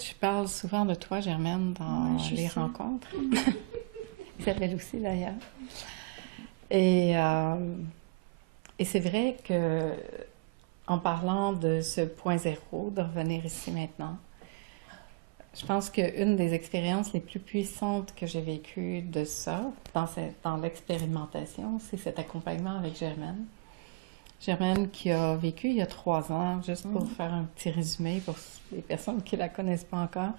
Je parle souvent de toi, Germaine, dans les rencontres. Isabelle aussi, d'ailleurs. Et c'est vrai que, en parlant de ce point zéro, de revenir ici maintenant, je pense qu'une des expériences les plus puissantes que j'ai vécues de ça, dans l'expérimentation, c'est cet accompagnement avec Germaine. Germaine qui a vécu il y a 3 ans, juste pour faire un petit résumé pour les personnes qui ne la connaissent pas encore,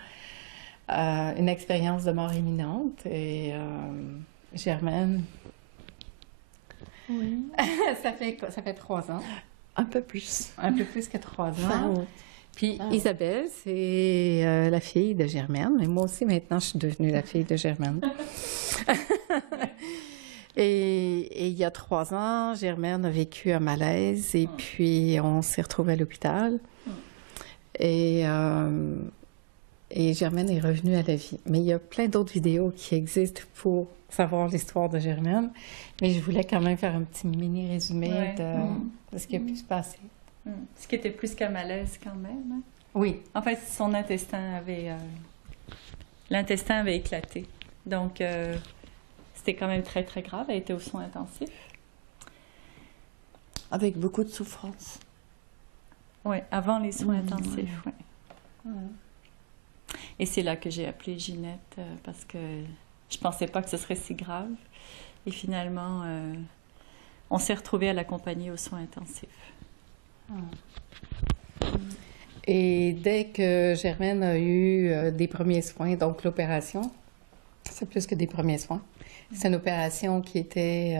une expérience de mort imminente. Et Germaine, oui. ça fait 3 ans. Un peu plus. Un peu plus que 3 ans. Fin août. Puis Isabelle, c'est la fille de Germaine. Et moi aussi, maintenant, je suis devenue la fille de Germaine. Et il y a 3 ans, Germaine a vécu un malaise et puis on s'est retrouvés à l'hôpital. Et Germaine est revenue à la vie. Mais il y a plein d'autres vidéos qui existent pour savoir l'histoire de Germaine. Mais je voulais quand même faire un petit mini-résumé de ce qui a pu se passer. Ce qui était plus qu'un malaise quand même. Hein? Oui. En fait, son intestin avait... l'intestin avait éclaté. Donc, c'était quand même très, très grave. Elle était aux soins intensifs. Avec beaucoup de souffrance. Oui, avant les soins intensifs, oui. Et c'est là que j'ai appelé Ginette parce que je ne pensais pas que ce serait si grave. Et finalement, on s'est retrouvés à l'accompagner aux soins intensifs. Et dès que Germaine a eu des premiers soins, donc l'opération, c'est plus que des premiers soins, c'est une opération qui était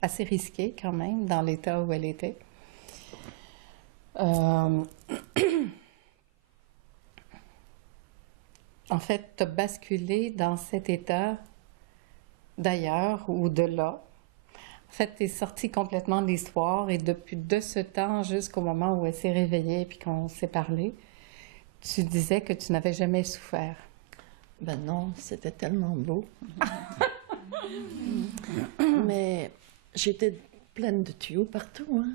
assez risquée quand même dans l'état où elle était. En fait, tu as basculé dans cet état d'ailleurs ou de là. En fait, tu es sortie complètement de l'histoire et depuis de ce temps jusqu'au moment où elle s'est réveillée et puis qu'on s'est parlé, tu disais que tu n'avais jamais souffert. Ben non, c'était tellement beau. Mais j'étais pleine de tuyaux partout, hein.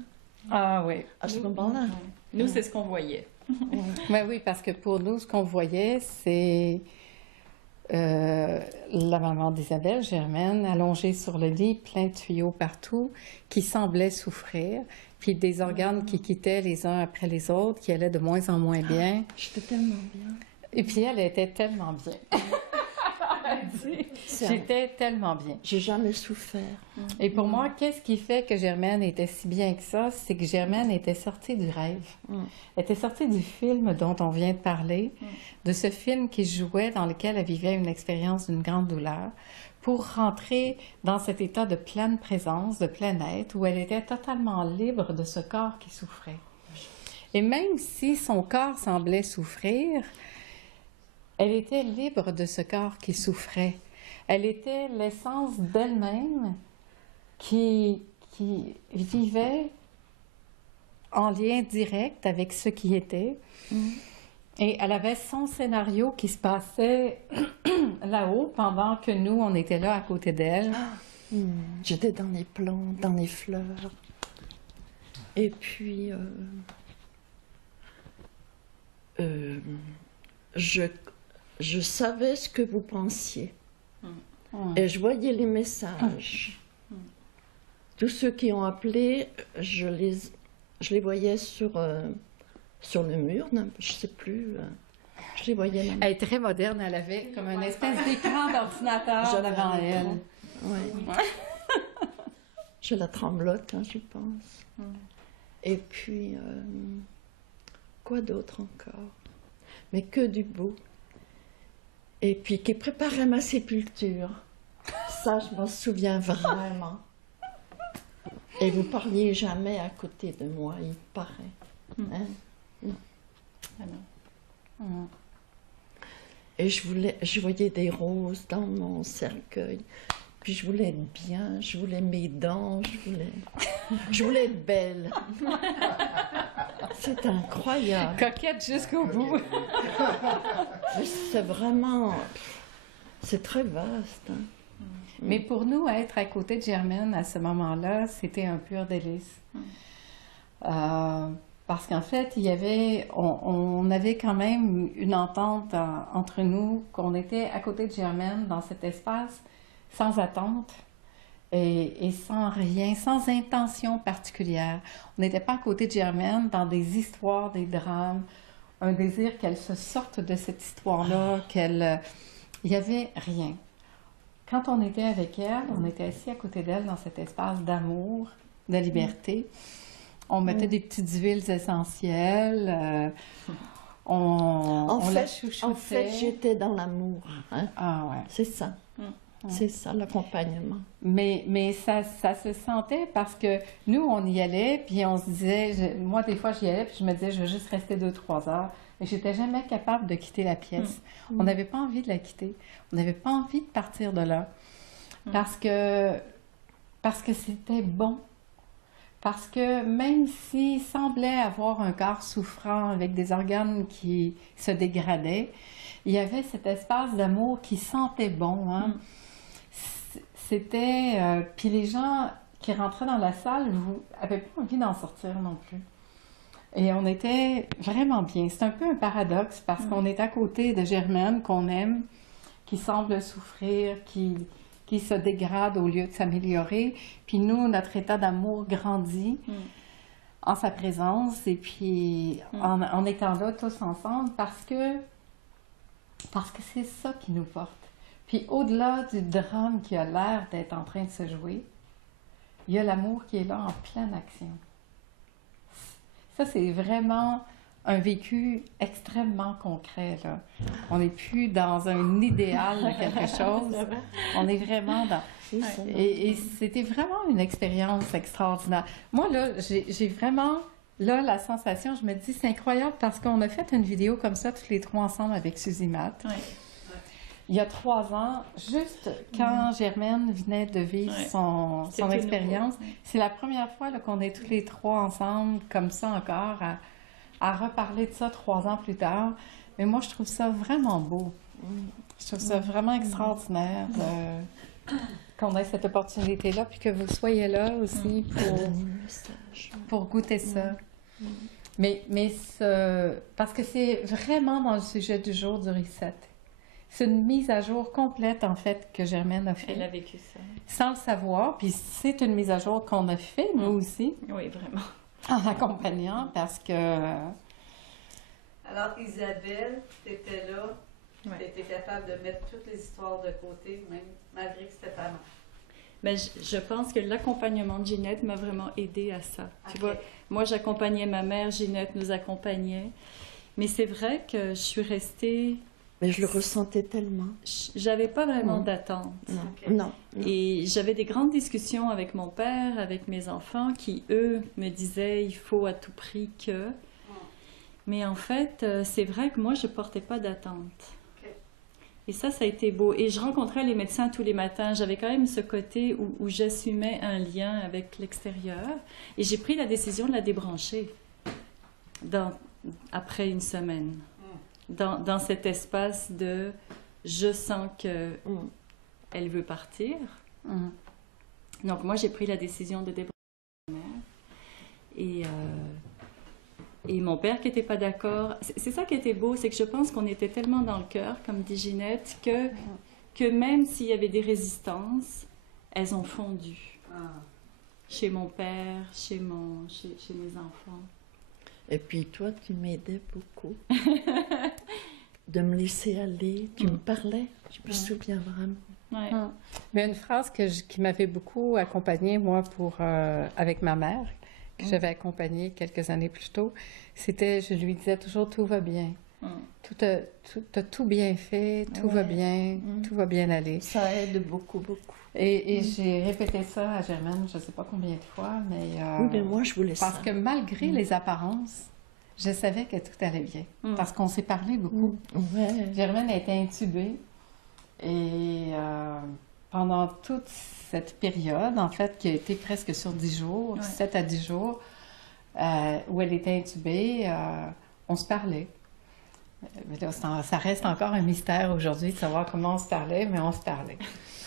Ah oui. À ce moment-là. Nous, c'est ce qu'on voyait. Mais oui, parce que pour nous, ce qu'on voyait, c'est la maman d'Isabelle, Germaine, allongée sur le lit, plein de tuyaux partout, qui semblait souffrir, puis des organes qui quittaient les uns après les autres, qui allaient de moins en moins bien. J'étais tellement bien. Et puis elle était tellement bien. J'étais tellement bien. J'ai jamais souffert. Et pour moi, qu'est-ce qui fait que Germaine était si bien que ça? C'est que Germaine était sortie du rêve. Elle était sortie du film dont on vient de parler, de ce film qui jouait dans lequel elle vivait une expérience d'une grande douleur, pour rentrer dans cet état de pleine présence, de plein être, où elle était totalement libre de ce corps qui souffrait. Et même si son corps semblait souffrir, elle était libre de ce corps qui souffrait. Elle était l'essence d'elle-même qui vivait en lien direct avec ce qui était. Et elle avait son scénario qui se passait là-haut pendant que nous, on était là à côté d'elle. J'étais dans les plantes, dans les fleurs. Et puis, je savais ce que vous pensiez. Et je voyais les messages. Tous ceux qui ont appelé, je les voyais sur le mur, je ne sais plus. Je les voyais là. Elle est très moderne, elle avait comme une espèce d'écran d'ordinateur devant elle. Oui. Je la tremblote, hein, je pense. Et puis, quoi d'autre encore? Mais que du beau. Et puis, qui préparait ma sépulture. Ça, je m'en souviens vraiment. Et vous parliez jamais à côté de moi, il paraît. Hein? Non. Ah non. Et je voyais des roses dans mon cercueil. Puis je voulais être bien, je voulais mes dents, je voulais être belle. C'est incroyable. Coquette jusqu'au bout. Mais c'est vraiment... C'est très vaste. Hein. Mais pour nous, être à côté de Germaine à ce moment-là, c'était un pur délice. Parce qu'en fait, on avait quand même une entente entre nous, qu'on était à côté de Germaine dans cet espace, sans attente et sans rien, sans intention particulière. On n'était pas à côté de Germaine dans des histoires, des drames, un désir qu'elle se sorte de cette histoire-là, il n'y avait rien. Quand on était avec elle, on était assis à côté d'elle dans cet espace d'amour, de liberté. On mettait des petites huiles essentielles, on la chouchoutait. En fait, j'étais dans l'amour. Hein? Ah ouais. C'est ça. C'est ça, l'accompagnement. Mais ça se sentait parce que nous, on y allait, puis on se disait, moi, des fois, j'y allais, puis je me disais, je vais juste rester 2-3 heures. Mais j'étais jamais capable de quitter la pièce. On n'avait pas envie de la quitter. On n'avait pas envie de partir de là. Parce que c'était bon. Parce que même s'il semblait avoir un corps souffrant avec des organes qui se dégradaient, il y avait cet espace d'amour qui sentait bon. Hein? C'était... puis les gens qui rentraient dans la salle n'avaient pas envie d'en sortir non plus. Et on était vraiment bien. C'est un peu un paradoxe parce qu'on est à côté de Germaine qu'on aime, qui semble souffrir, qui se dégrade au lieu de s'améliorer. Puis nous, notre état d'amour grandit en sa présence et puis en étant là tous ensemble parce que c'est ça qui nous porte. Puis au-delà du drame qui a l'air d'être en train de se jouer, il y a l'amour qui est là en pleine action. Ça, c'est vraiment un vécu extrêmement concret, là. On n'est plus dans un idéal de quelque chose. On est vraiment dans... Et c'était vraiment une expérience extraordinaire. Moi, là, j'ai vraiment... Là, la sensation, je me dis, c'est incroyable parce qu'on a fait une vidéo comme ça, tous les trois ensemble avec Suzy Matt. Ouais. Il y a 3 ans, juste quand Germaine venait de vivre son expérience. C'est la première fois qu'on est tous les trois ensemble, comme ça encore, à reparler de ça 3 ans plus tard. Mais moi, je trouve ça vraiment beau. Je trouve ça vraiment extraordinaire qu'on ait cette opportunité-là, puis que vous soyez là aussi pour goûter ça. Parce que c'est vraiment dans le sujet du jour du reset. C'est une mise à jour complète, en fait, que Germaine a fait. Elle a vécu ça. Sans le savoir, puis c'est une mise à jour qu'on a fait, nous aussi. Oui, vraiment. En l'accompagnant, parce que... Alors, Isabelle, tu étais là, tu étais capable de mettre toutes les histoires de côté, même malgré que c'était pas mal. Ben, je pense que l'accompagnement de Ginette m'a vraiment aidée à ça. Okay. Tu vois, moi, j'accompagnais ma mère, Ginette nous accompagnait. Mais c'est vrai que je suis restée... Mais je le ressentais tellement. J'avais pas vraiment d'attente. Non. Et j'avais des grandes discussions avec mon père, avec mes enfants, qui, eux, me disaient, il faut à tout prix que... Mais en fait, c'est vrai que moi, je portais pas d'attente. Et ça a été beau. Et je rencontrais les médecins tous les matins. J'avais quand même ce côté où j'assumais un lien avec l'extérieur. Et j'ai pris la décision de la débrancher après une semaine. Dans cet espace de je sens qu'elle veut partir. Donc moi, j'ai pris la décision de débrancher ma mère. Et mon père qui n'était pas d'accord. C'est ça qui était beau, c'est que je pense qu'on était tellement dans le cœur, comme dit Ginette, que même s'il y avait des résistances, elles ont fondu. Chez mon père, chez mes enfants. Et puis toi, tu m'aidais beaucoup. De me laisser aller. Tu me parlais. Je me souviens vraiment. Mais une phrase qui m'avait beaucoup accompagnée, moi, avec ma mère, que j'avais accompagnée quelques années plus tôt, c'était, je lui disais toujours, tout va bien. T'as tout bien fait, tout va bien, tout va bien aller. Ça aide beaucoup, beaucoup. Et j'ai répété ça à Germaine, je ne sais pas combien de fois, mais... oui, mais moi, je voulais ça. Parce que malgré les apparences, je savais que tout allait bien. Parce qu'on s'est parlé beaucoup. Germaine a été intubée. Et pendant toute cette période, en fait, qui a été presque sur 10 jours, 7 à 10 jours, où elle était intubée, on se parlait. Ça reste encore un mystère aujourd'hui de savoir comment on se parlait, mais on se parlait.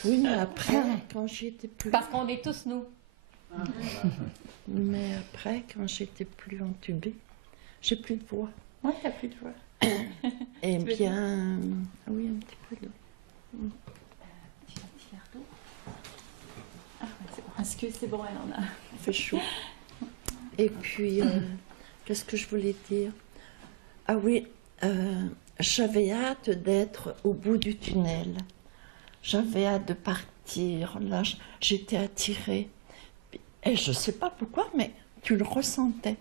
Oui, mais après, quand j'étais plus... Parce qu'on est tous nous. Mais après, quand j'étais plus entubée, J'ai plus de voix. Oui, t'as plus de voix. Eh bien, oui, un petit peu d'eau. Tu as un petit verre d'eau? Ah, ouais, c'est bon. Excuse, c'est bon, elle en a. Il fait chaud. Et puis, qu'est-ce que je voulais dire? Ah oui, j'avais hâte d'être au bout du tunnel. J'avais hâte de partir. Là, j'étais attirée. Et je ne sais pas pourquoi, mais tu le ressentais.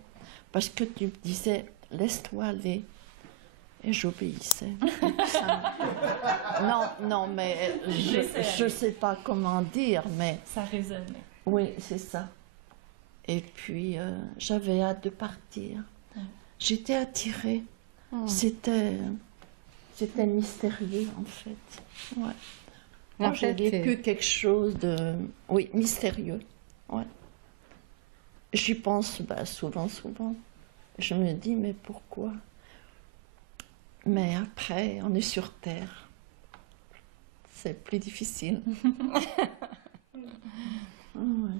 Parce que tu me disais, laisse-toi aller. Et j'obéissais. Non, mais je ne sais pas comment dire, mais... Ça résonnait. Oui, c'est ça. Et puis, j'avais hâte de partir. J'étais attirée. C'était mystérieux, en fait. Ouais. Moi, j'ai vécu quelque chose de... Oui, mystérieux. Ouais. J'y pense souvent. Je me dis, mais pourquoi? Mais après, on est sur Terre. C'est plus difficile. Ouais.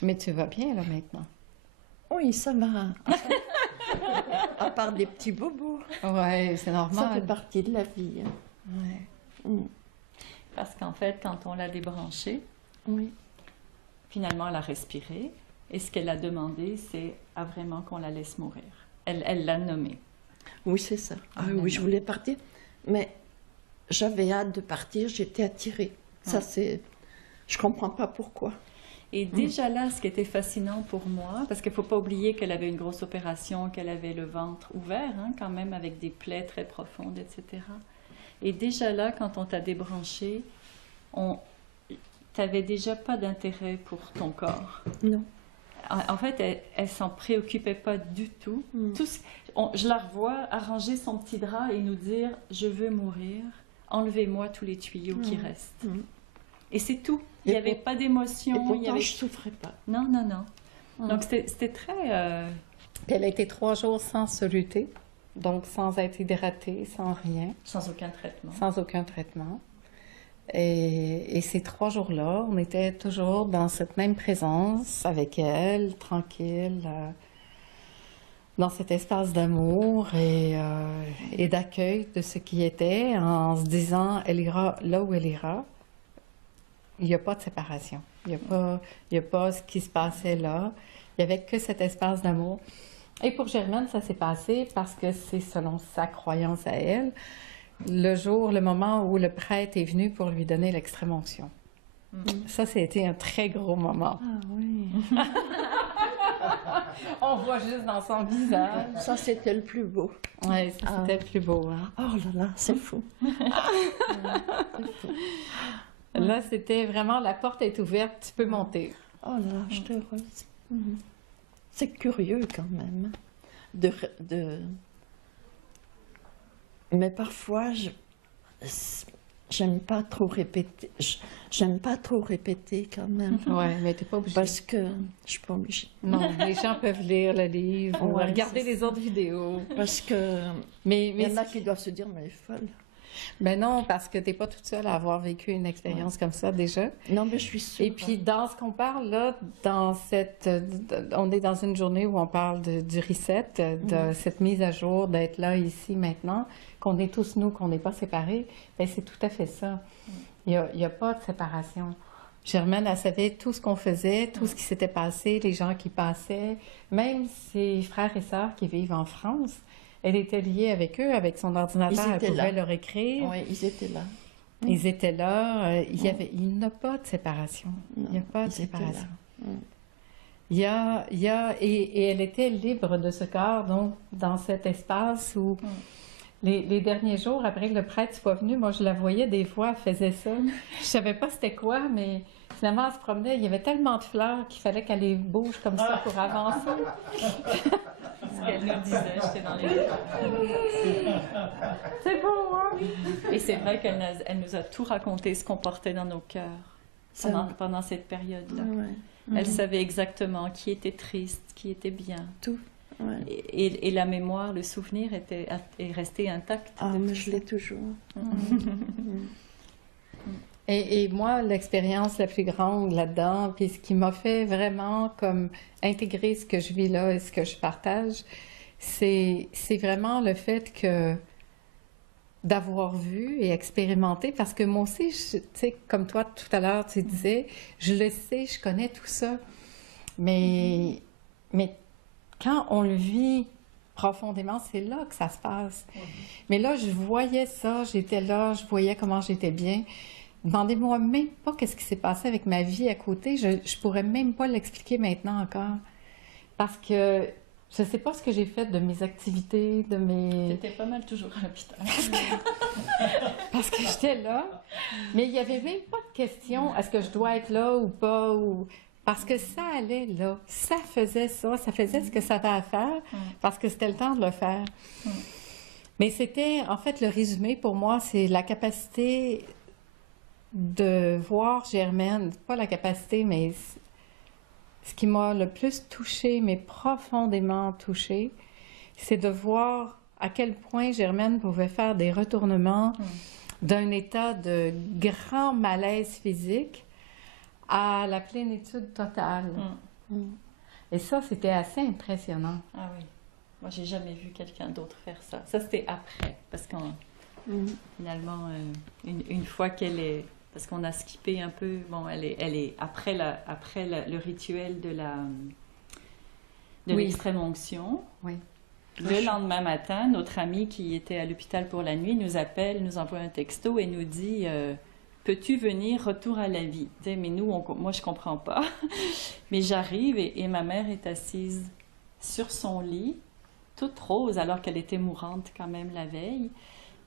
Mais tu vas bien, là, maintenant? Oui, ça va. À part des petits bobos. Oui, c'est normal. Ça fait partie de la vie. Hein. Ouais. Parce qu'en fait, quand on l'a débranchée, Oui. finalement, elle a respiré. Et ce qu'elle a demandé, c'est vraiment qu'on la laisse mourir. Elle l'a nommé. Oui, c'est ça. Ah, oui, je voulais partir. Mais j'avais hâte de partir, j'étais attirée. Ça, c'est... Je comprends pas pourquoi. Et déjà là, ce qui était fascinant pour moi, parce qu'il ne faut pas oublier qu'elle avait une grosse opération, qu'elle avait le ventre ouvert, hein, quand même, avec des plaies très profondes, etc. Et déjà là, quand on t'a débranché, tu n'avais déjà pas d'intérêt pour ton corps. Non. En fait, elle s'en préoccupait pas du tout. Je la revois arranger son petit drap et nous dire « Je veux mourir, enlevez-moi tous les tuyaux qui restent. Et c'est tout. Il n'y avait pas d'émotion. Et pourtant, je ne souffrais pas. Non. Donc, c'était très... Elle a été 3 jours sans soluté, donc sans être hydratée, sans rien. Sans aucun traitement. Sans aucun traitement. Et ces 3 jours-là, on était toujours dans cette même présence avec elle, tranquille, dans cet espace d'amour et d'accueil de ce qui était, en se disant, elle ira là où elle ira. Il n'y a pas de séparation. Il n'y a pas ce qui se passait là. Il n'y avait que cet espace d'amour. Et pour Germaine, ça s'est passé parce que c'est selon sa croyance à elle, le moment où le prêtre est venu pour lui donner l'extrême-onction. Ça, c'était un très gros moment. Ah oui. On voit juste dans son visage. Ça, c'était le plus beau. Oui, ça, c'était le plus beau. Hein? Oh là là, c'est fou. C'est fou. Là, c'était vraiment, la porte est ouverte, tu peux monter. Oh là là, je suis heureuse. C'est curieux quand même. Mais parfois, j'aime pas trop répéter. J'aime pas trop répéter quand même. Oui, mais t'es pas obligée. Parce que je suis pas obligée. Non, les gens peuvent lire le livre ou Ouais, regarder c'est les autres vidéos. Parce que Mais il y en a qui doivent se dire, mais elle est folle. Ben non, parce que t'es pas toute seule à avoir vécu une expérience comme ça déjà. Non, mais je suis sûre. Et puis, dans ce qu'on parle là, on est dans une journée où on parle du reset, de cette mise à jour, d'être là, ici, maintenant, qu'on est tous nous, qu'on n'est pas séparés, ben c'est tout à fait ça. Il y a pas de séparation. Germaine, elle savait tout ce qu'on faisait, tout ce qui s'était passé, les gens qui passaient, même ses frères et sœurs qui vivent en France. Elle était liée avec eux, avec son ordinateur, elle pouvait leur écrire. Oui, ils étaient là. Ils étaient là. Il n'y a pas de séparation. Il n'y a pas de séparation. Et elle était libre de ce corps, donc, dans cet espace où les derniers jours, après que le prêtre soit venu, moi, je la voyais des fois, elle faisait ça. Je savais pas c'était quoi, mais finalement, elle se promenait. Il y avait tellement de fleurs qu'il fallait qu'elle les bouge comme ça pour avancer. Ce qu'elle nous disait, j'étais dans les... C'est beau, hein? Et c'est vrai qu'elle nous a tout raconté, ce qu'on portait dans nos cœurs pendant cette période-là. Elle savait exactement qui était triste, qui était bien. Tout. Ouais. Et la mémoire, le souvenir est resté intact. Ah, mais je l'ai toujours. Et moi, l'expérience la plus grande là-dedans, puis ce qui m'a fait vraiment comme intégrer ce que je vis là et ce que je partage, c'est vraiment le fait que d'avoir vu et expérimenté, parce que moi aussi, tu sais, comme toi tout à l'heure, tu disais, je le sais, je connais tout ça, mais quand on le vit profondément, c'est là que ça se passe. Mais là, je voyais ça, j'étais là, je voyais comment j'étais bien. Demandez-moi même pas qu'est-ce qui s'est passé avec ma vie à côté. Je pourrais même pas l'expliquer maintenant encore. Parce que je sais pas ce que j'ai fait de mes activités, de mes... T'étais pas mal toujours à l'hôpital. Parce que j'étais là. Mais il y avait même pas de question, est-ce que je dois être là ou pas, ou... Parce que ça allait là. Ça faisait ça. Ça faisait ce que ça avait à faire. Parce que c'était le temps de le faire. Mais c'était, en fait, le résumé pour moi, c'est la capacité de voir Germaine, pas la capacité, mais ce qui m'a le plus touchée, mais profondément touchée, c'est de voir à quel point Germaine pouvait faire des retournements d'un état de grand malaise physique à la plénitude totale. Et ça, c'était assez impressionnant. Ah oui. Moi, j'ai jamais vu quelqu'un d'autre faire ça. Ça, c'était après, parce qu'on finalement, une fois qu'elle est... Parce qu'on a skippé un peu, bon, elle est après le rituel de l'extrême onction. Oui. Le lendemain matin, notre ami qui était à l'hôpital pour la nuit nous appelle, nous envoie un texto et nous dit peux-tu venir, retour à la vie? Mais nous, moi, je comprends pas. Mais j'arrive et ma mère est assise sur son lit, toute rose, alors qu'elle était mourante quand même la veille.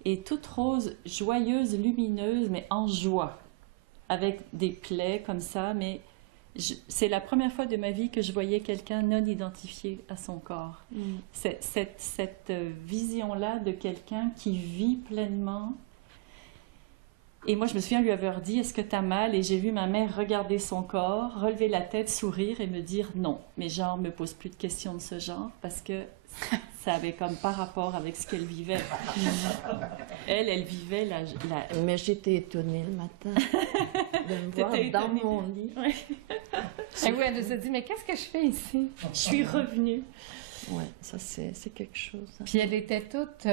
Et toute rose, joyeuse, lumineuse, mais en joie, avec des plaies comme ça, mais c'est la première fois de ma vie que je voyais quelqu'un non identifié à son corps. Cette vision-là de quelqu'un qui vit pleinement. Et moi, je me souviens lui avoir dit « Est-ce que tu as mal ?» Et j'ai vu ma mère regarder son corps, relever la tête, sourire et me dire « Non, mais genre, me pose plus de questions de ce genre parce que ça avait comme pas rapport avec ce qu'elle vivait. » Elle vivait la... Mais j'étais étonnée le matin de me voir dans mon lit. Et oui, elle nous a dit « Mais qu'est-ce que je fais ici? » Je suis revenue. Oui, ça c'est quelque chose. Puis elle était toute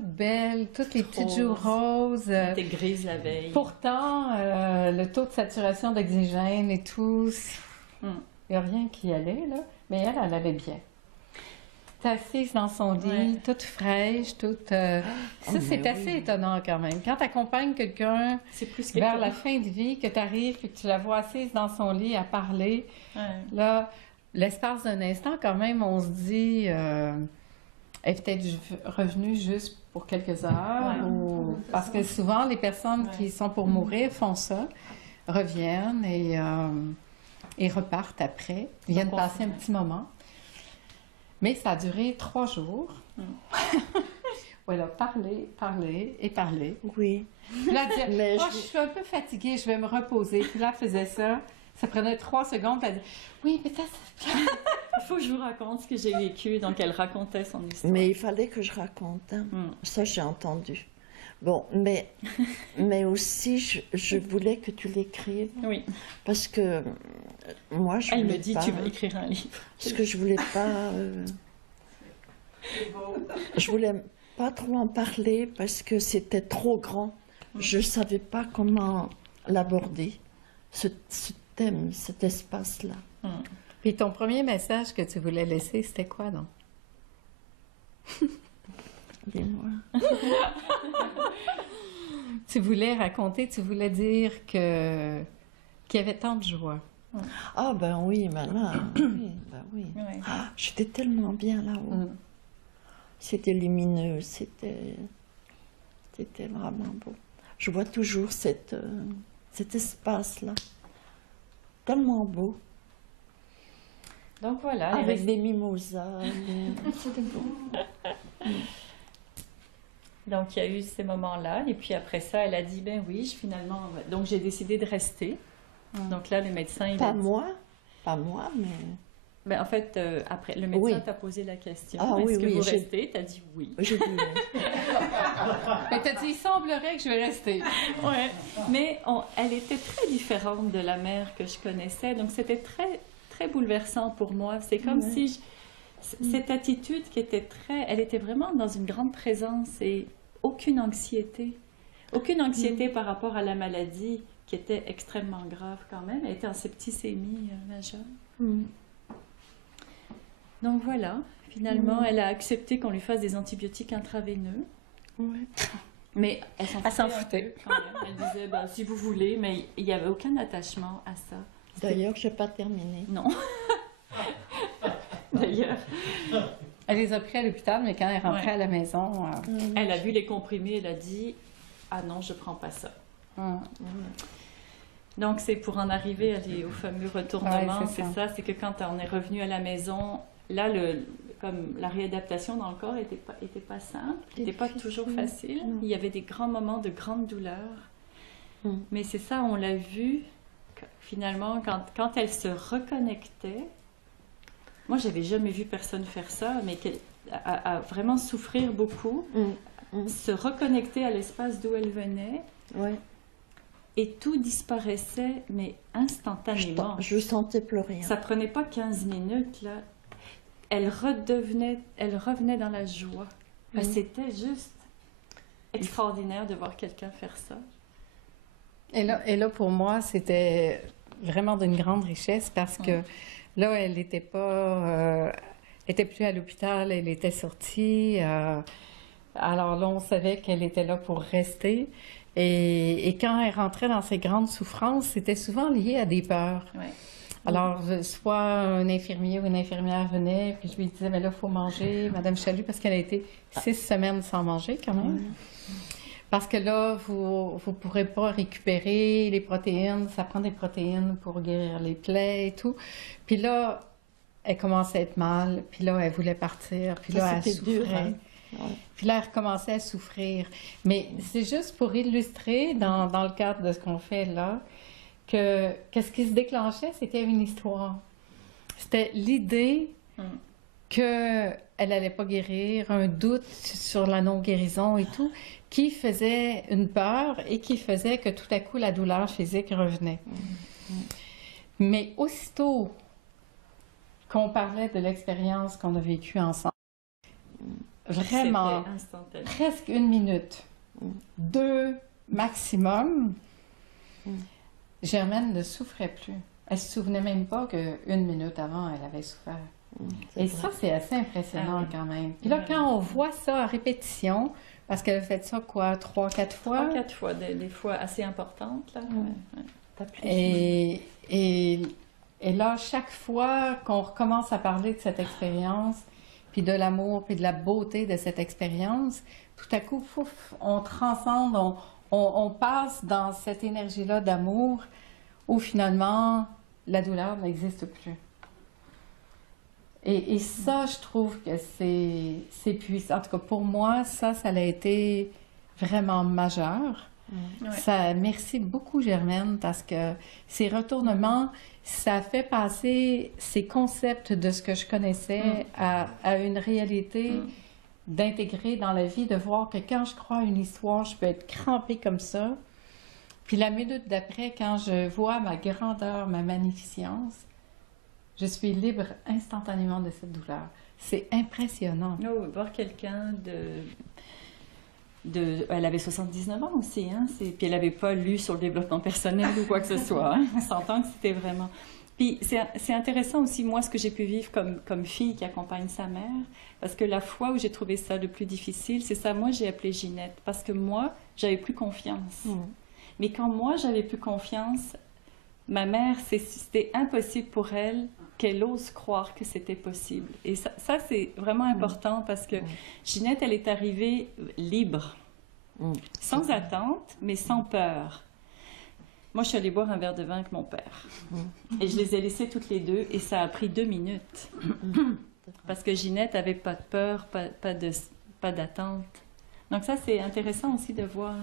belle, toutes les petites joues roses. Elle était grise la veille. Pourtant, le taux de saturation d'oxygène et tout, il n'y a rien qui allait, là. Mais elle allait bien. Elle était assise dans son lit, toute fraîche, toute... ça, c'est assez étonnant quand même. Quand tu accompagnes quelqu'un vers la fin de vie, que tu arrives et que tu la vois assise dans son lit à parler, là... L'espace d'un instant, quand même, on se dit, elle est peut-être revenue juste pour quelques heures, parce que souvent, les personnes qui sont pour mourir font ça, reviennent et repartent après, viennent passer un petit moment. Mais ça a duré 3 jours. Voilà, parler et parler. Oui. Puis là, dire, je suis un peu fatiguée, je vais me reposer. Puis là, elle faisait ça. Ça prenait 3 secondes, puis elle dit « Oui, mais ça... » Il faut que je vous raconte ce que j'ai vécu. Donc, elle racontait son histoire. Mais il fallait que je raconte. Hein. Ça, j'ai entendu. Bon, mais aussi, je voulais que tu l'écrives. Oui. Parce que moi, je voulais pas... Elle me dit « Tu vas écrire un livre. » Parce que je voulais pas... je voulais pas trop en parler parce que c'était trop grand. Je savais pas comment l'aborder, ce thème, cet espace-là. Puis ton premier message que tu voulais laisser, c'était quoi, donc? Dis-moi. Tu voulais raconter, tu voulais dire qu'il y avait tant de joie. Ah ben oui, ben là, oui. Ah, j'étais tellement bien là-haut. C'était lumineux, c'était vraiment beau. Je vois toujours cet espace-là. Tellement beau. Donc voilà. Avec des mimosas. C'était beau. Donc il y a eu ces moments-là. Et puis après ça, elle a dit, ben oui, finalement... Donc j'ai décidé de rester. Donc là, le médecin... Pas moi, mais... Ben, en fait, après, le médecin t'a posé la question. Ah, est-ce que vous restez? Tu as dit oui. J'ai dit oui. Mais t'as dit, il semblerait que je vais rester. Ouais. Mais elle était très différente de la mère que je connaissais, donc c'était très, très bouleversant pour moi. C'est comme si cette attitude qui était elle était vraiment dans une grande présence et aucune anxiété. Aucune anxiété par rapport à la maladie qui était extrêmement grave quand même. Elle était en septicémie majeure. Donc voilà, finalement, elle a accepté qu'on lui fasse des antibiotiques intraveineux. Mais elle s'en foutait quand même. Elle disait, ben, si vous voulez, mais il n'y avait aucun attachement à ça. D'ailleurs, je n'ai pas terminé. Non. D'ailleurs. Elle les a pris à l'hôpital, mais quand elle est rentrée à la maison... Elle a vu les comprimés, elle a dit, ah non, je ne prends pas ça. Donc, c'est pour en arriver au fameux retournement, c'est ça, c'est que quand on est revenu à la maison, là, comme la réadaptation dans le corps n'était pas simple, n'était pas toujours facile. Il y avait des grands moments de grande douleur. Mais c'est ça, on l'a vu, finalement, quand elle se reconnectait, moi, j'avais jamais vu personne faire ça, mais à vraiment souffrir beaucoup, se reconnecter à l'espace d'où elle venait, et tout disparaissait, mais instantanément. Je sentais plus rien. Ça prenait pas 15 minutes, là. Elle revenait dans la joie. C'était juste extraordinaire de voir quelqu'un faire ça. Et là, pour moi, c'était vraiment d'une grande richesse parce que là, elle n'était pas... était plus à l'hôpital, elle était sortie. Alors là, on savait qu'elle était là pour rester. Et quand elle rentrait dans ces grandes souffrances, c'était souvent lié à des peurs. Alors, soit un infirmier ou une infirmière venait, puis je lui disais, mais là, il faut manger, Madame Chalut, parce qu'elle a été 6 semaines sans manger quand même. Parce que là, vous ne pourrez pas récupérer les protéines, ça prend des protéines pour guérir les plaies et tout. Puis là, elle commençait à être mal, puis là, elle voulait partir, puis là, elle souffrait. Dur, hein? Puis là, elle recommençait à souffrir. Mais c'est juste pour illustrer, dans le cadre de ce qu'on fait là, que ce qui se déclenchait, c'était une histoire. C'était l'idée qu'elle n'allait pas guérir, un doute sur la non-guérison et tout, qui faisait une peur et qui faisait que tout à coup, la douleur physique revenait. Mais aussitôt qu'on parlait de l'expérience qu'on a vécue ensemble, vraiment, presque 1 minute, 2 maximum, Germaine ne souffrait plus. Elle ne se souvenait même pas qu'1 minute avant, elle avait souffert. Et ça, c'est assez impressionnant quand même. Puis là, quand on voit ça à répétition, parce qu'elle a fait ça, quoi, 3-4 fois? 3-4 fois, des fois assez importantes, là. Et là, chaque fois qu'on recommence à parler de cette expérience, puis de l'amour, puis de la beauté de cette expérience, tout à coup, pouf, on transcende, on passe dans cette énergie-là d'amour où finalement, la douleur n'existe plus. Et ça, je trouve que c'est puissant. En tout cas, pour moi, ça a été vraiment majeur. Ça, merci beaucoup, Germaine, parce que ces retournements, ça fait passer ces concepts de ce que je connaissais à une réalité d'intégrer dans la vie, de voir que quand je crois à une histoire, je peux être crampée comme ça. Puis la minute d'après, quand je vois ma grandeur, ma magnificence, je suis libre instantanément de cette douleur. C'est impressionnant. Oh, voir quelqu'un elle avait 79 ans aussi, hein? Puis elle n'avait pas lu sur le développement personnel ou quoi que ce soit. Hein? On s'entend que c'était vraiment... Puis c'est intéressant aussi, moi, ce que j'ai pu vivre comme fille qui accompagne sa mère, parce que la fois où j'ai trouvé ça le plus difficile, c'est ça, moi, j'ai appelé Ginette, parce que moi, j'avais plus confiance. Mais quand moi, j'avais plus confiance, ma mère, c'était impossible pour elle qu'elle ose croire que c'était possible. Et ça c'est vraiment important parce que Ginette, elle est arrivée libre, sans attente, mais sans peur. Moi, je suis allée boire un verre de vin avec mon père. Et je les ai laissées toutes les deux et ça a pris 2 minutes. Parce que Ginette n'avait pas de peur, pas d'attente. Donc ça, c'est intéressant aussi de voir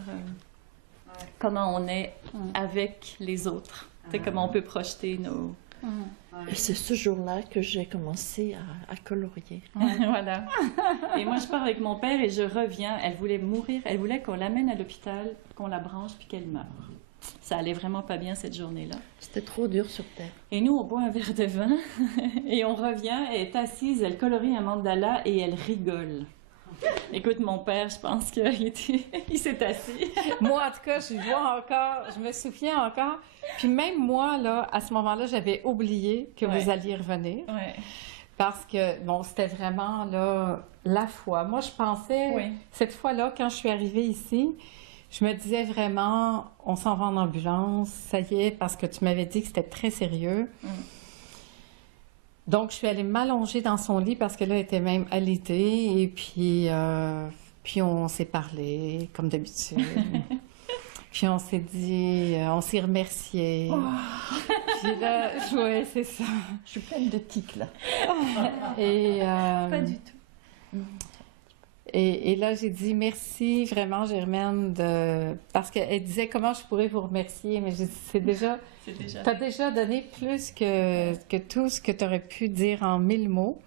comment on est avec les autres. C'est comment on peut projeter Et c'est ce jour-là que j'ai commencé à colorier. Voilà. Et moi, je pars avec mon père et je reviens. Elle voulait mourir. Elle voulait qu'on l'amène à l'hôpital, qu'on la branche, puis qu'elle meure. Ça allait vraiment pas bien cette journée-là. C'était trop dur sur terre. Et nous, on boit un verre de vin et on revient. Elle est assise, elle colorie un mandala et elle rigole. Écoute, mon père, je pense qu'il s'est assis. Moi, en tout cas, je vois encore, je me souviens encore. Puis même moi, là, à ce moment-là, j'avais oublié que vous alliez revenir. Ouais. Parce que, bon, c'était vraiment, là, la foi. Moi, je pensais, cette fois-là, quand je suis arrivée ici, je me disais vraiment, on s'en va en ambulance, ça y est, parce que tu m'avais dit que c'était très sérieux. Donc, je suis allée m'allonger dans son lit parce que là, elle était même alitée. Et puis on s'est parlé, comme d'habitude. Puis on s'est dit, on s'est remercié. Oh. Puis là, ouais, c'est ça. Je suis pleine de tics, là. Et, pas du tout. Et là, j'ai dit merci vraiment, Germaine, parce qu'elle disait comment je pourrais vous remercier, mais j'ai dit c'est déjà... Tu as déjà donné plus que tout ce que tu aurais pu dire en 1000 mots.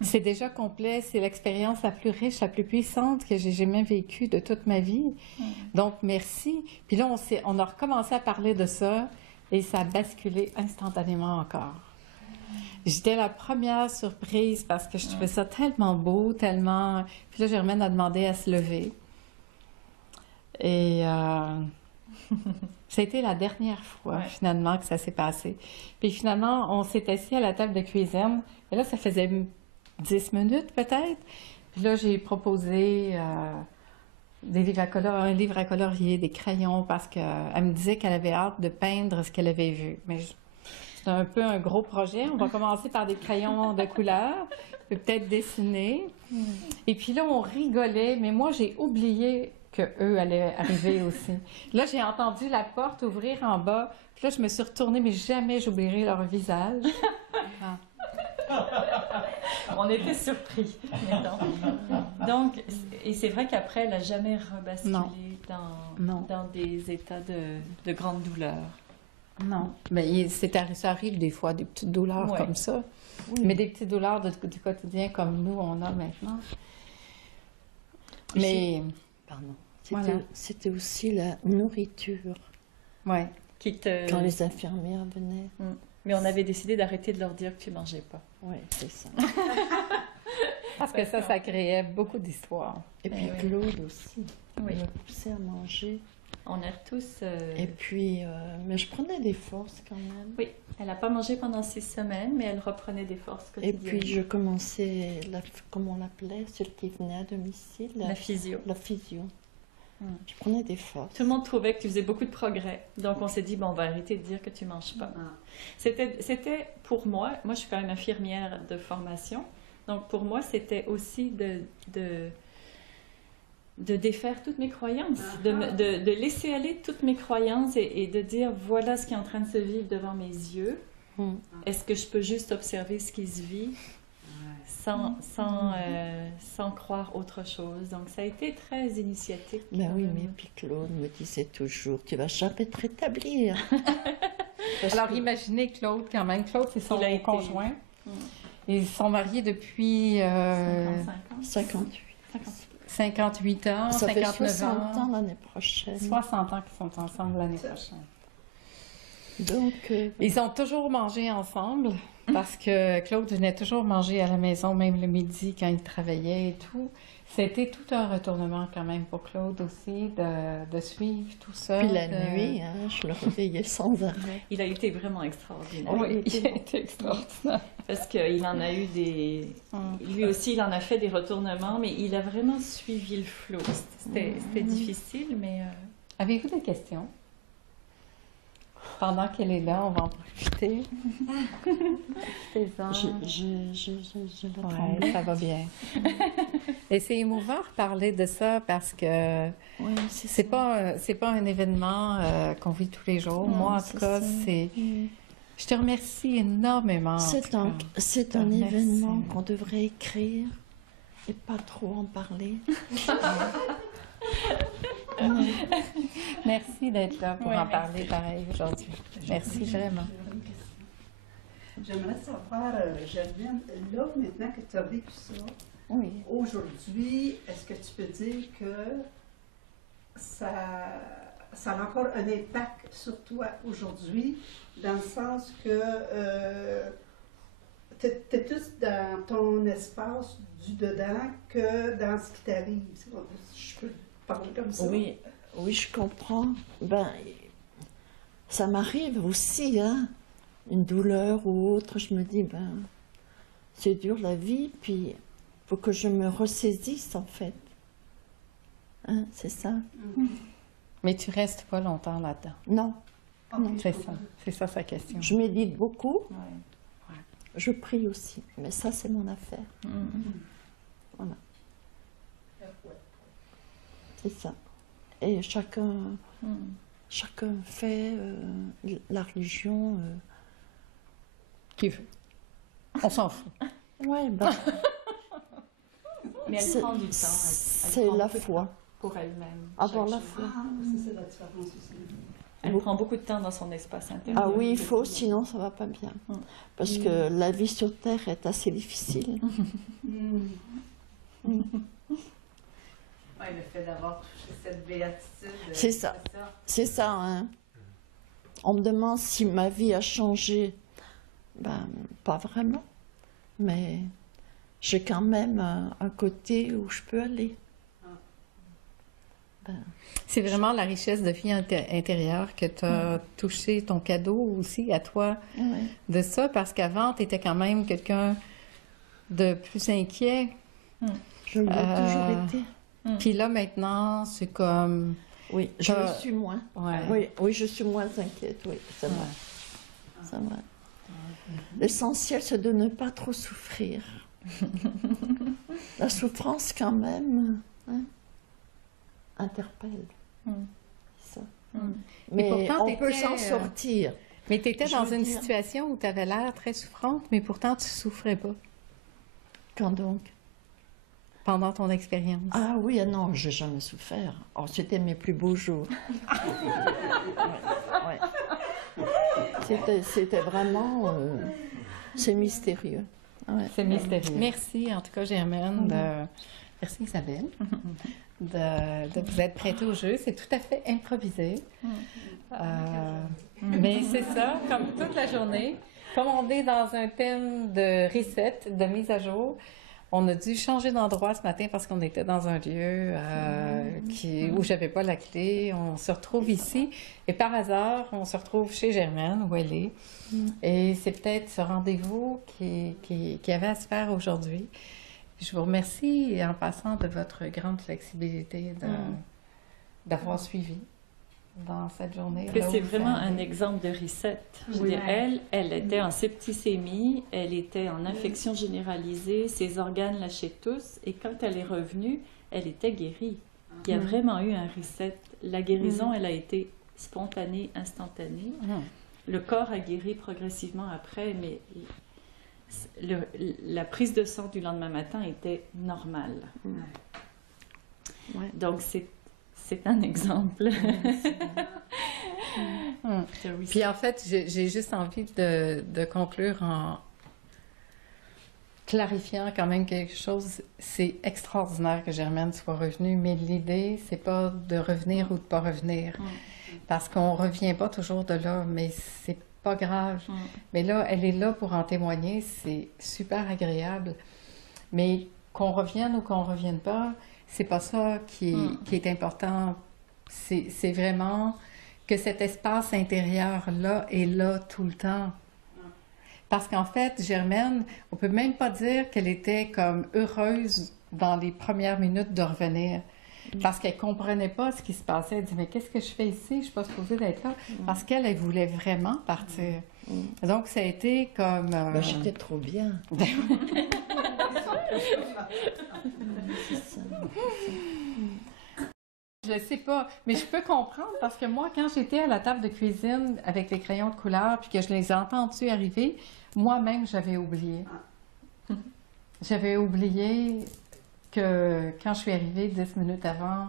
C'est déjà complet, c'est l'expérience la plus riche, la plus puissante que j'ai jamais vécue de toute ma vie. Donc, merci. Puis là, on a recommencé à parler de ça et ça a basculé instantanément encore. J'étais la première surprise parce que je trouvais ça tellement beau, tellement... Puis là, Germaine a demandé à se lever. Et ça a été la dernière fois, finalement, que ça s'est passé. Puis finalement, on s'est assis à la table de cuisine. Et là, ça faisait 10 minutes, peut-être. Puis là, j'ai proposé des livres un livre à colorier, des crayons, parce qu'elle me disait qu'elle avait hâte de peindre ce qu'elle avait vu. Mais c'est un peu un gros projet. On va commencer par des crayons de couleur, peut-être dessiner. Et puis là, on rigolait, mais moi, j'ai oublié qu'eux allaient arriver aussi. Là, j'ai entendu la porte ouvrir en bas. Puis là, je me suis retournée, mais jamais j'oublierai leur visage. On était surpris. Donc, et c'est vrai qu'après, elle n'a jamais rebasculé dans des états de grande douleur. Non. Mais ça arrive des fois, des petites douleurs comme ça. Oui. Mais des petites douleurs du quotidien comme nous, on a maintenant. Mais... Pardon. C'était aussi la nourriture. Oui. Quand les infirmières venaient. Mais on avait décidé d'arrêter de leur dire que tu ne mangeais pas. Oui, c'est ça. Parce que ça créait beaucoup d'histoires. Et puis Claude aussi. Il me poussait à manger. On a tous... Et puis, mais je prenais des forces quand même. Oui, elle n'a pas mangé pendant 6 semaines, mais elle reprenait des forces quotidiennes. Et puis, je commençais, comme on l'appelait, celle qui venait à domicile. La physio. La physio. Je prenais des forces. Tout le monde trouvait que tu faisais beaucoup de progrès. Donc, on s'est dit, bon, on va arrêter de dire que tu ne manges pas. C'était pour moi je suis quand même infirmière de formation, donc pour moi, c'était aussi de défaire toutes mes croyances, de laisser aller toutes mes croyances et de dire, voilà ce qui est en train de se vivre devant mes yeux. Est-ce que je peux juste observer ce qui se vit sans croire autre chose? Donc, ça a été très initiatique. Ben oui, mais puis Claude me disait toujours, tu vas jamais te rétablir. Alors, imaginez Claude quand même. Claude, c'est son conjoint. Ils sont mariés depuis... 58 ans, ça 59 fait 60 ans l'année prochaine. 60 ans qu'ils sont ensemble l'année prochaine. Donc, ils ont toujours mangé ensemble parce que Claude venait toujours manger à la maison, même le midi quand il travaillait et tout. C'était tout un retournement quand même pour Claude aussi de suivre tout ça. Puis la nuit, je le réveillais sans arrêt. Il a été vraiment extraordinaire. Oui, il a été extraordinaire. Parce qu'il en a eu des... Lui aussi, il en a fait des retournements, mais il a vraiment suivi le flot. C'était difficile, mais... Avez-vous des questions? Pendant qu'elle est là, on va en profiter. Je la tremble. Ça va bien. Et c'est émouvant de parler de ça parce que c'est pas un événement qu'on vit tous les jours. Non, moi, en tout cas, c'est... Je te remercie énormément. C'est un événement qu'on devrait écrire et pas trop en parler. Merci d'être là pour Oui, en merci. parler pareil aujourd'hui. Merci vraiment. J'aimerais savoir, Germaine, là, maintenant que tu as vécu ça, Oui. aujourd'hui, est-ce que tu peux dire que ça a encore un impact sur toi aujourd'hui, dans le sens que tu es plus dans ton espace du dedans que dans ce qui t'arrive? Si je peux parler comme ça. Oui, oui, je comprends. Ben, ça m'arrive aussi, hein, une douleur ou autre. Je me dis, ben, c'est dur la vie, puis il faut que je me ressaisisse en fait. Hein, c'est ça? Mais tu restes pas longtemps là-dedans. Non, C'est ça sa question. je médite beaucoup, Ouais. je prie aussi, mais ça c'est mon affaire. Voilà. C'est ça. Et chacun fait la religion. Qui veut. On s'en fout. Ouais, ben, Mais elle C'est- prend du temps. Elle c'est prend la beaucoup de foi. temps pour elle-même. Avoir chaque la jour. foi. Ah, c'est ça la différence aussi. Elle prend beaucoup de temps dans son espace intérieur. Ah oui, il faut, sinon ça va pas bien. Parce que la vie sur Terre est assez difficile. Ouais, le fait d'avoir touché cette béatitude. C'est ça. C'est ça, hein. On me demande si ma vie a changé. Ben, pas vraiment. Mais j'ai quand même un côté où je peux aller. C'est vraiment la richesse de vie intérieure que tu as touché ton cadeau aussi à toi Ouais. de ça, parce qu'avant, tu étais quand même quelqu'un de plus inquiet. Je l'ai toujours été. Puis là, maintenant, c'est comme... Oui, je Ça- le suis moins. Ouais. Oui, oui, je suis moins inquiète, oui, c'est vrai. C'est vrai. L'essentiel, c'est de ne pas trop souffrir. La souffrance, quand même, hein, interpelle. Ça. Mais pourtant, on peut t'étais, s'en sortir. Mais tu étais Je dans veux une dire- situation où tu avais l'air très souffrante, mais pourtant, tu souffrais pas Quand donc? pendant ton expérience. Ah oui, ah non, j'ai jamais souffert. Oh, c'était mes plus beaux jours. Ouais, ouais. C'était vraiment... c'est mystérieux. Ouais. C'est mystérieux. Merci, en tout cas, Germaine. Merci, Isabelle, de vous être prêtée au jeu. C'est tout à fait improvisé. Mais c'est ça, comme toute la journée. Comme on est dans un thème de reset, de mise à jour, on a dû changer d'endroit ce matin parce qu'on était dans un lieu où j'avais pas la clé. On se retrouve ici et par hasard, on se retrouve chez Germaine où elle est. Et c'est peut-être ce rendez-vous qui avait à se faire aujourd'hui. Je vous remercie en passant de votre grande flexibilité d'avoir suivi dans cette journée. Que c'est vraiment un exemple de reset. Je veux dire, elle était en septicémie, elle était en infection généralisée, ses organes lâchaient tous, et quand elle est revenue, elle était guérie. Il y a vraiment eu un reset. La guérison, elle a été spontanée, instantanée. Le corps a guéri progressivement après, mais la prise de sang du lendemain matin était normale. Ouais. Donc, c'est un exemple. Puis en fait, j'ai juste envie de conclure en clarifiant quand même quelque chose. C'est extraordinaire que Germaine soit revenue, mais l'idée, c'est pas de revenir ou de pas revenir. Parce qu'on revient pas toujours de là, mais c'est pas grave. Mais là, elle est là pour en témoigner, c'est super agréable. Mais qu'on revienne ou qu'on revienne pas, c'est pas ça qui est important. C'est vraiment que cet espace intérieur-là est là tout le temps. Parce qu'en fait, Germaine, on peut même pas dire qu'elle était comme heureuse dans les premières minutes de revenir. Parce qu'elle comprenait pas ce qui se passait. Elle dit, mais qu'est-ce que je fais ici? Je suis pas supposée d'être là. Parce qu'elle, elle voulait vraiment partir. Donc, ça a été comme... Ben, j'étais trop bien. C'est ça. Je sais pas, mais je peux comprendre parce que moi, quand j'étais à la table de cuisine avec les crayons de couleur puis que je les ai entendus arriver, moi-même, j'avais oublié. J'avais oublié que quand je suis arrivée 10 minutes avant,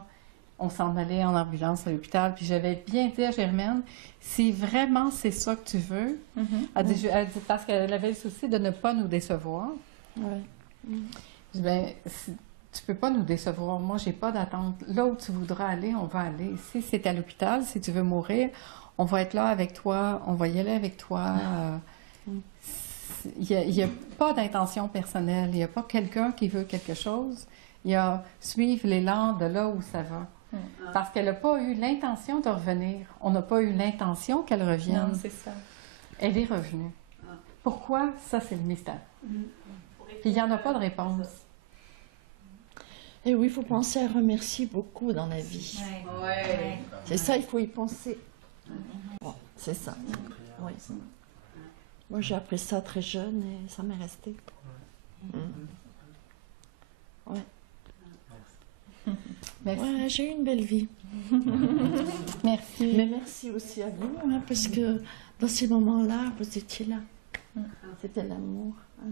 on s'en allait en ambulance à l'hôpital, puis j'avais bien dit à Germaine, si vraiment c'est ça que tu veux, elle dit, parce qu'elle avait le souci de ne pas nous décevoir. Ouais. Je dis, ben, tu peux pas nous décevoir. Moi, j'ai pas d'attente. Là où tu voudras aller, on va aller. Si c'est à l'hôpital, si tu veux mourir, on va être là avec toi, on va y aller avec toi. Il n'y a pas d'intention personnelle. Il n'y a pas quelqu'un qui veut quelque chose. Il y a suivre l'élan de là où ça va. Parce qu'elle n'a pas eu l'intention de revenir. On n'a pas eu l'intention qu'elle revienne. Non, c'est ça. Elle est revenue. Pourquoi? Ça, c'est le mystère. Puis il n'y en a pas de réponse. Et oui, il faut penser à remercier beaucoup dans la vie. Ouais. C'est ça, il faut y penser. Bon, c'est ça. Oui. Moi, j'ai appris ça très jeune et ça m'est resté. Ouais. Merci. Ouais, j'ai eu une belle vie. Merci. Mais merci aussi à vous, hein, parce que dans ces moments-là, vous étiez là. C'était l'amour. Hein.